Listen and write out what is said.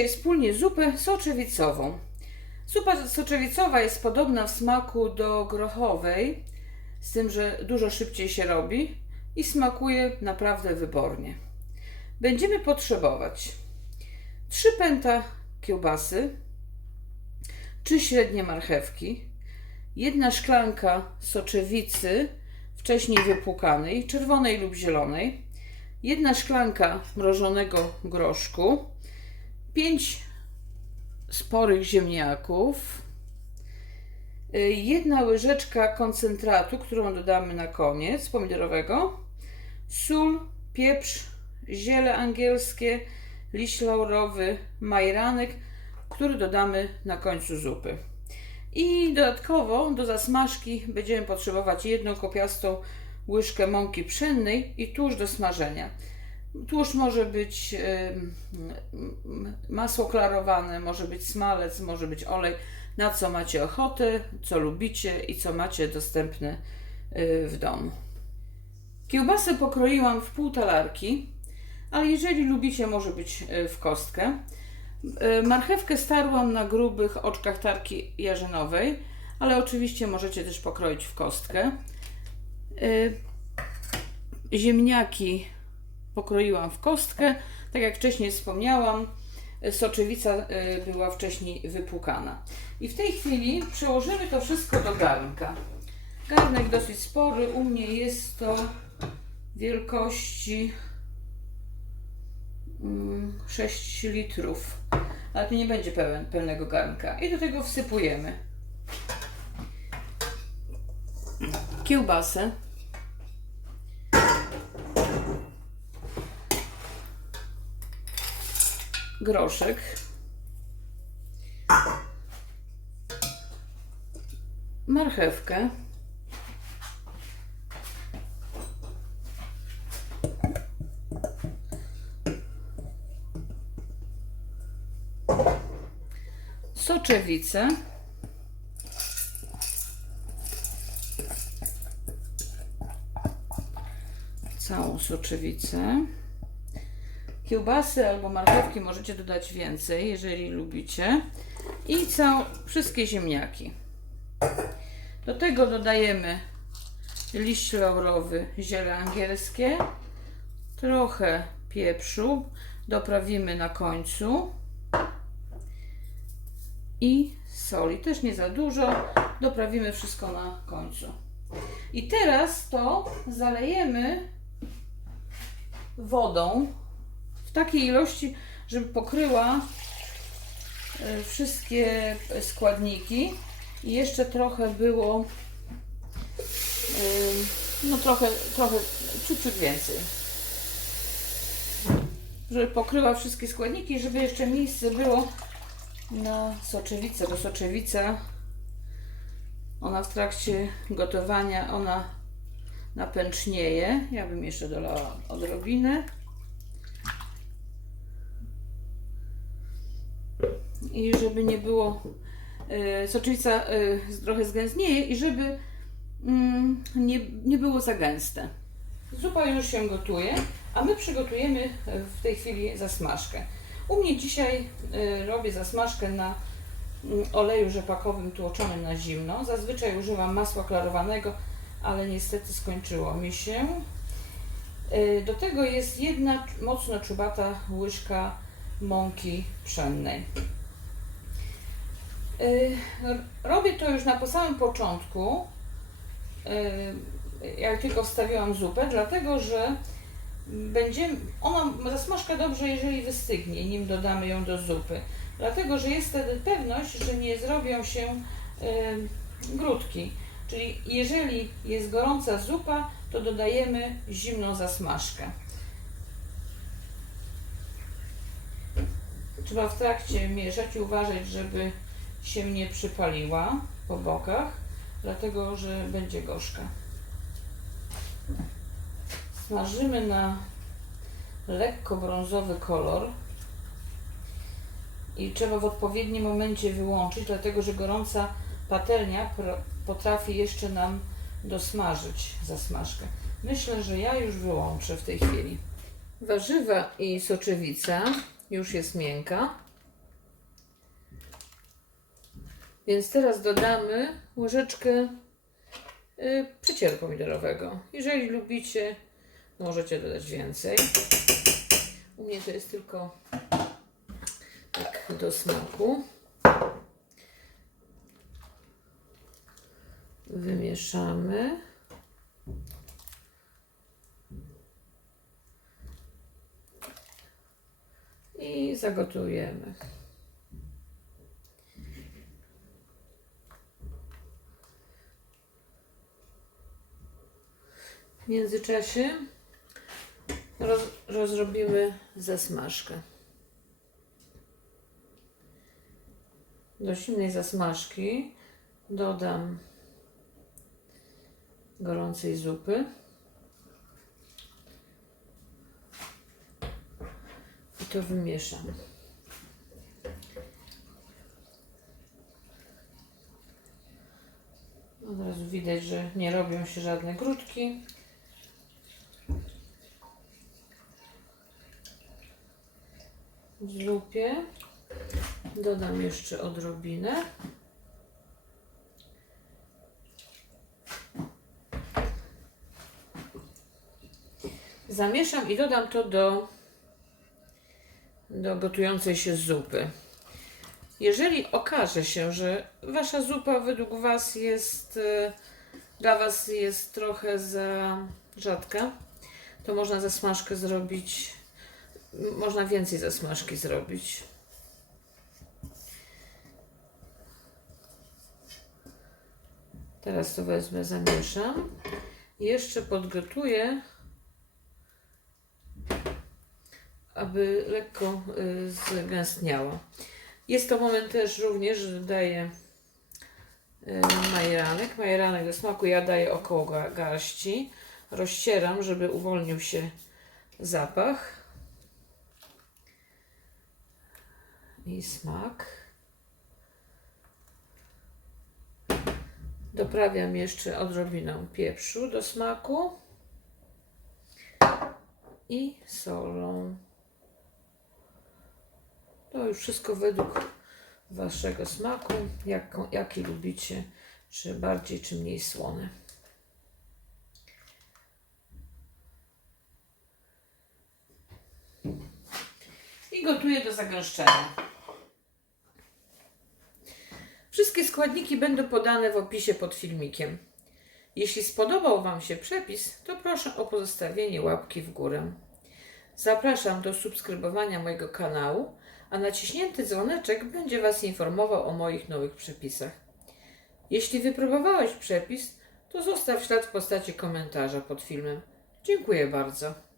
dzisiaj wspólnie zupę soczewicową. Zupa soczewicowa jest podobna w smaku do grochowej, z tym, że dużo szybciej się robi i smakuje naprawdę wybornie. Będziemy potrzebować 3 pęta kiełbasy, 3 średnie marchewki, jedna szklanka soczewicy wcześniej wypłukanej, czerwonej lub zielonej, jedna szklanka mrożonego groszku, 5 sporych ziemniaków, y, jedna łyżeczka koncentratu, którą dodamy na koniec, pomidorowego, sól, pieprz, ziele angielskie, liść laurowy, majeranek, który dodamy na końcu zupy. I dodatkowo do zasmażki będziemy potrzebować jedną kopiastą łyżkę mąki pszennej i tłuszcz do smażenia. Tłuszcz może być masło klarowane, może być smalec, może być olej, na co macie ochotę, co lubicie i co macie dostępne y, w domu. Kiełbasę pokroiłam w pół talarki, ale jeżeli lubicie, może być y, w kostkę. Y, Marchewkę starłam na grubych oczkach tarki jarzynowej, ale oczywiście możecie też pokroić w kostkę. Ziemniaki pokroiłam w kostkę. Tak jak wcześniej wspomniałam, soczewica y, była wcześniej wypłukana. I w tej chwili przełożymy to wszystko do garnka. Garnek dosyć spory, u mnie jest to wielkości mm, 6 litrów, ale to nie będzie pełen, pełnego garnka. I do tego wsypujemy kiełbasę. Groszek. Marchewkę. Soczewicę. Całą soczewicę. Kiełbasy albo marchewki możecie dodać więcej, jeżeli lubicie. I cał, wszystkie ziemniaki. Do tego dodajemy liść laurowy, ziele angielskie, trochę pieprzu, doprawimy na końcu i soli, też nie za dużo, doprawimy wszystko na końcu. I teraz to zalejemy wodą w takiej ilości, żeby pokryła e, wszystkie składniki i jeszcze trochę było e, no trochę, trochę, ciut więcej żeby pokryła wszystkie składniki, żeby jeszcze miejsce było na soczewicę, bo soczewica ona w trakcie gotowania ona napęcznieje. Ja bym jeszcze dolała odrobinę. I żeby nie było, e, soczewica e, trochę zgęstnieje i żeby mm, nie, nie było za gęste. Zupa już się gotuje, a my przygotujemy w tej chwili zasmażkę. U mnie dzisiaj e, robię zasmażkę na mm, oleju rzepakowym tłoczonym na zimno. Zazwyczaj używam masła klarowanego, ale niestety skończyło mi się. E, Do tego jest jedna mocno czubata łyżka mąki pszennej. Y, Robię to już na samym początku, y, jak tylko wstawiłam zupę, dlatego że będzie ona zasmażka dobrze, jeżeli wystygnie, nim dodamy ją do zupy. Dlatego, że jest wtedy pewność, że nie zrobią się y, grudki. Czyli jeżeli jest gorąca zupa, to dodajemy zimną zasmażkę. Trzeba w trakcie mieszać i uważać, żeby się nie przypaliła po bokach, dlatego że będzie gorzka. Smażymy na lekko brązowy kolor i trzeba w odpowiednim momencie wyłączyć, dlatego że gorąca patelnia potrafi jeszcze nam dosmażyć zasmażkę. Myślę, że ja już wyłączę w tej chwili. Warzywa i soczewica już jest miękka. Więc teraz dodamy łyżeczkę y, przecieru pomidorowego. Jeżeli lubicie, możecie dodać więcej. U mnie to jest tylko tak do smaku. Wymieszamy. I zagotujemy. W międzyczasie roz, rozrobimy zasmażkę. Do zimnej zasmażki dodam gorącej zupy. I to wymieszam. Od razu widać, że nie robią się żadne grudki. W zupie dodam jeszcze odrobinę. Zamieszam i dodam to do, do gotującej się zupy. Jeżeli okaże się, że wasza zupa według was jest e, dla was jest trochę za rzadka, to można zasmażkę zrobić, m- można więcej zasmażki zrobić. Teraz to wezmę, zamieszam. I jeszcze podgotuję, aby lekko y, zgęstniała. Jest to moment też również, że dodaję y, majeranek. Majeranek do smaku ja daję około ga- garści. Rozcieram, żeby uwolnił się zapach i smak. Doprawiam jeszcze odrobiną pieprzu do smaku i solą. To już wszystko według Waszego smaku, jaką, jaki lubicie, czy bardziej, czy mniej słone. I gotuję do zagęszczenia. Wszystkie składniki będą podane w opisie pod filmikiem. Jeśli spodobał Wam się przepis, to proszę o pozostawienie łapki w górę. Zapraszam do subskrybowania mojego kanału, a naciśnięty dzwoneczek będzie Was informował o moich nowych przepisach. Jeśli wypróbowałeś przepis, to zostaw ślad w postaci komentarza pod filmem. Dziękuję bardzo.